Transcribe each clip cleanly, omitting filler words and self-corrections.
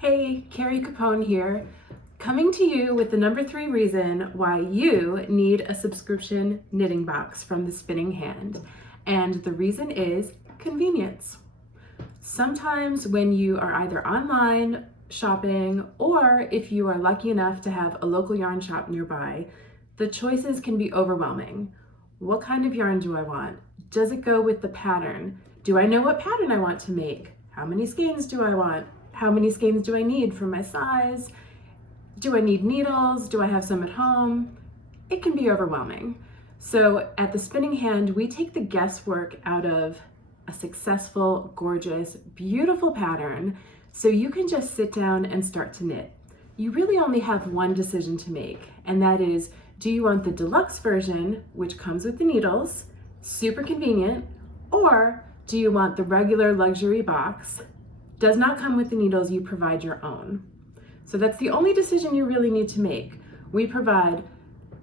Hey, Carrie Capone here, coming to you with the number 3 reason why you need a subscription knitting box from the Spinning Hand. And the reason is convenience. Sometimes when you are either online shopping or if you are lucky enough to have a local yarn shop nearby, the choices can be overwhelming. What kind of yarn do I want? Does it go with the pattern? Do I know what pattern I want to make? How many skeins do I want? How many skeins do I need for my size? Do I need needles? Do I have some at home? It can be overwhelming. So at the Spinning Hand, we take the guesswork out of a successful, gorgeous, beautiful pattern so you can just sit down and start to knit. You really only have one decision to make, and that is, do you want the deluxe version, which comes with the needles, super convenient, or do you want the regular luxury box? Does not come with the needles, you provide your own. So that's the only decision you really need to make. We provide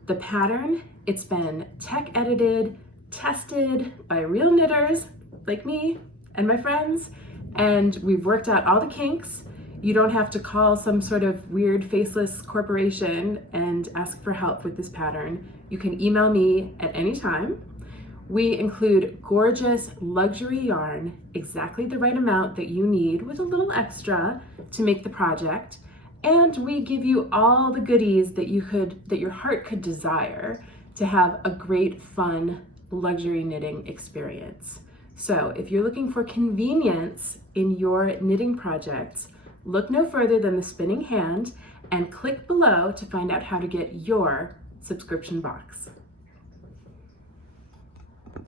the pattern, it's been tech edited, tested by real knitters like me and my friends, and we've worked out all the kinks. You don't have to call some sort of weird faceless corporation and ask for help with this pattern. You can email me at any time. We include gorgeous luxury yarn, exactly the right amount that you need with a little extra to make the project. And we give you all the goodies that your heart could desire to have a great, fun, luxury knitting experience. So if you're looking for convenience in your knitting projects, look no further than the Spinning Hand and click below to find out how to get your subscription box.